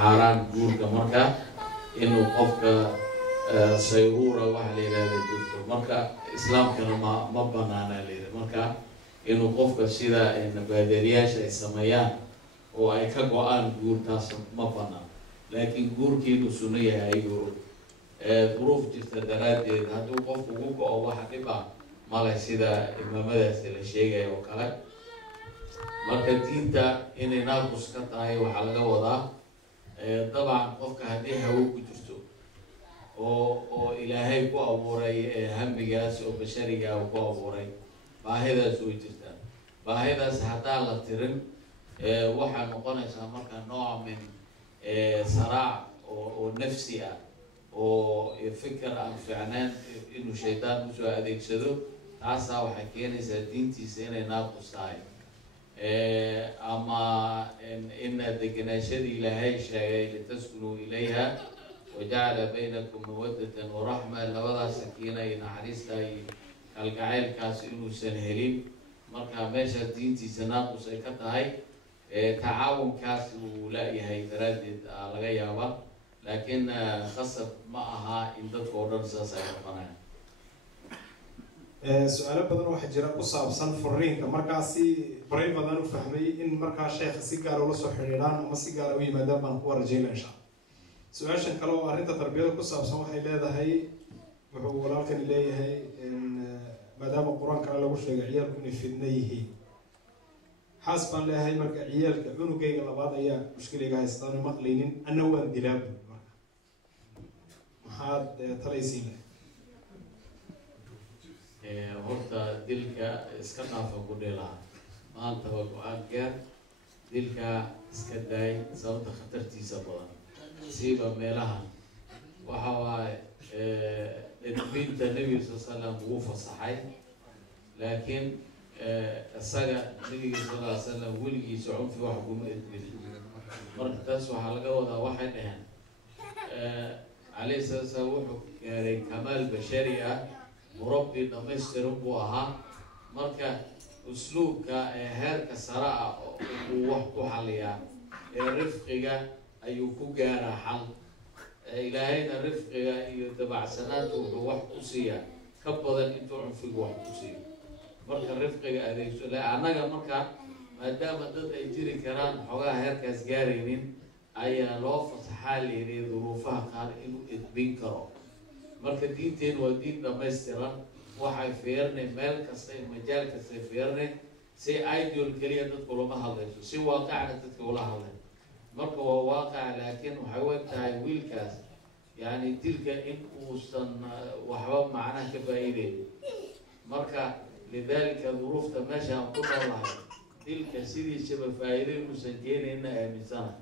حرام جور كمركا إنه قفك سيرورة واحد لهذا جور مركا إسلام كان ما بنانا لهذا مركا إنه قفك سيدا إن بادرياش السمايان وأي كقوان جور تاس ما بنا لكن جور كيلو سنية أيجور ظروف جت درات هذا قفك وقوق أو واحد يبقى ما له سيدا إمام هذا الشيء وكذا marka diinta inay naaqus ka tahay waxa laga wadaa dabcan qofka hadii hawo ku jirto oo ilaahay ku abuuray hamigaas oo bashariga ku abuuray baahidaas way jirtaa baahidaas hadaa la tirin waxa noqonaysa marka nooc min saraac oo nafsi ah oo fikir aan fiicnaan inuu shaydaan u soo adeegsado taas waxay keenaysaa diintiisa inay naaqus tahay أما إن الدجناشد إلهي شيء لتسكنوا إليها وجعل بينكم مودة ورحمة لوضع سكينة ينحرس لي الجعل كاسئلو سنهلين مركا ماشى الدين تناقص كتاي تعاون كاس ولا يهي تردد على غيابه لكن خاصة معها إن تقدر سأسألنا سؤال بدن واحد جرا قصاب صن فرين كمركاسي بريء بدن وفهمي إن مركز شيخ سيجار ولا سحريران أما سيجار وي مدام هو رجيل إن شاء سؤال شن كلو أرنت تربية قصاب صن واحد لا ده هي ولكن اللي هي إن مدام القرآن كلا لو شيء عيال كن في النيه حسب الله هي مركز عيال كأنه جاي على بعض أيام مشكلة جاي استان مقلين أنا هو الدلاب هذا تريسيله horta dilka iska dhaafa ku dheelaa maanta waa go-aan gaar dilka iska daay sababta khatartiisa badan siiba meelaha waxa waaye edbinta nebiga sal slam wuu fasaxay laakiin isaga nebiga sal slam weligiisa cunfi wax kuma edbin marka taas waxaa laga wadaa waxay dhaheen calayhi salaatu salaam wuxuu gaaray kamaal bashari ah مربي دمشق ربوها مركا أسلوبك هرك سراء ووحكو حاليا الرفقة أيوكو جارة حل إلهينا الرفقة يتبع سنات ووحكو سيا كبضا انتو عنفق وحكو سيا مركا الرفقة أديك لا أنا مركا ما دام ضد أيجري كران حوغا هرك سجارينين أي لوف حالي ظروفها قال إنو إدبينكرو marka diinteen waa diin dhammaystiran waxay fiirnay meel kasta iyo majaal kasta fiirnay si ideal kaliya dadku lama hadlayso si waaqicna dadka ula hadlay marka waa waaqic laakiin waxay u tahay wiilkaas yani dilka in uusan waxba macnaha ka faa'iideyn marka lidaalika duruufta meesha aan ku noolahay dilka sidiisaba faa'iido inuusan keenayna aaminsana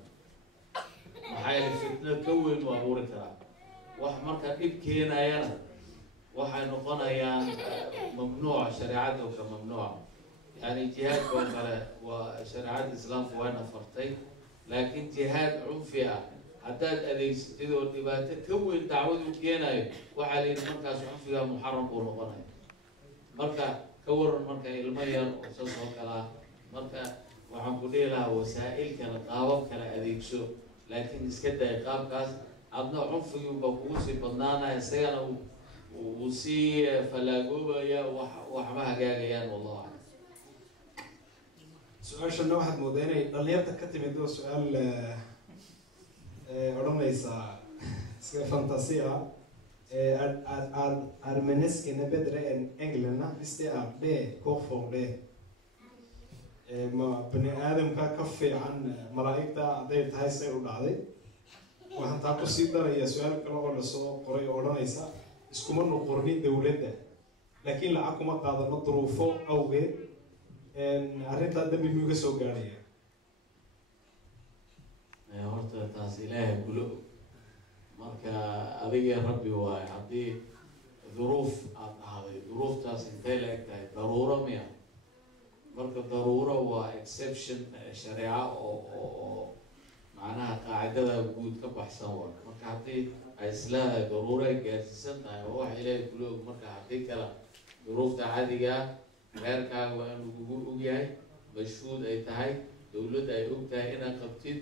maxay fitna ka weyn u abuuri karaa wax marka dhib keenayana waxay noqonayaan mamnuuc shariicadu ka mamnuuc yani jihaad oo kale waa shariicada islaamku waana fartay laakiin jihaad cunfi ah haddaad adeegsatid oo dhibaato ka weyn dacwadu keenayo waxaa layidhi markaas cunfiga muxaram buu noqonaya marka ka waran marka ilmo yar oo saas oo kale ah marka waxaan ku dhihi lahaa wasaa'il kale qaabab kale adeegso laakiin iska day qaabkaas adna cunfigii baa kugu sii badnaanaya isagana uu sii falaagoobayaa waxba hagaagayaan wallahu aclam su-aashana waxaad moodaa inay dhalinyarta ka timid oo su-aal odhanaysa iska fantasi ah armeneskina bedre en englena viste är det koffor det ma bani aadamka ka fiican malaa'igta hadday tahay say u dhacday waxaan taa kusii daraya su-aal kale oo lasoo qoray oo odhanaysa iskuma noqornin dowladda laakiin lacag kuma qaadano duruufo awgeed arrintaa dambi muu iga soo gaadhaya horta taas ilaahay gulo marka adiga rabbi waaye haddii duruuf aad dhahday duruuftaas intay la eg tahay daruuro miya marka daruuro waa exception shareeca oo معناها قاعدة وجود كبحثان ورا مركا حتى إسلام ضرورة جالسين وروح إلى القلوب مركا حتى كلا ظروف عادية غير كا وجاي مشهود أي تهاي دولة أي أوك تهاي هنا قبتيد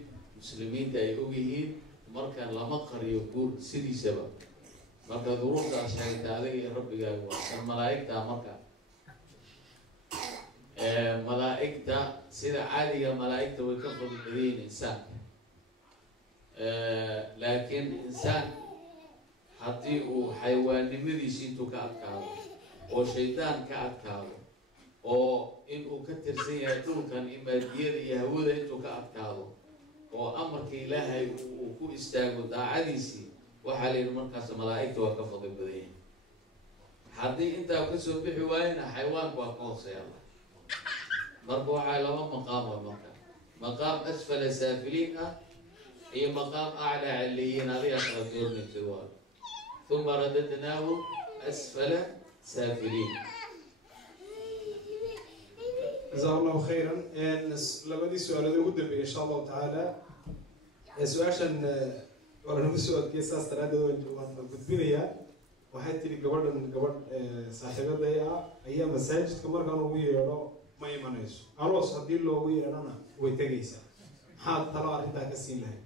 muslimiinta ay ogyihiin markaan lama qariyo guur sidiisaba marka duruuftaas sheegta adiga iyo rabbigaaga waa malaa'igta marka malaa'igta sida caadiga malaa'igta way ka fadli badan yihiin insaanka laakiin insaan haddii uu xayawaannimadiisi intuu ka adkaado oo shaydaan ka adkaado oo inuu ka tirsan yahay dhulkan imaadiyada iyo hawada intuu ka adkaado oo amarka ilaahay uu ku istaago daacadiisii waxaa la yidhi markaas malaa'igta waa ka fadli badan yihiin haddii intaa kasoo bixi waayana xayawaanka waa ka hooseeya marka waxaa laba maqaam waa marka maqaam asfala saafiliin ah iyo maqaam aclaa ciliyiin adiga kala doornaysa waa ثم رددناه أسفل سافلين. جزاه الله خيرا. لبدي سؤال ود إن شاء الله تعالى. سؤال ولا سؤال كيساس ترى وتبينيا واحد تري قبل صاحبة ضيعة هي مساجد كمر كانوا ويرا ما يمنعش. أروس هدي له ويرا أنا ويتجيسا. حال ترى هذا كسين له.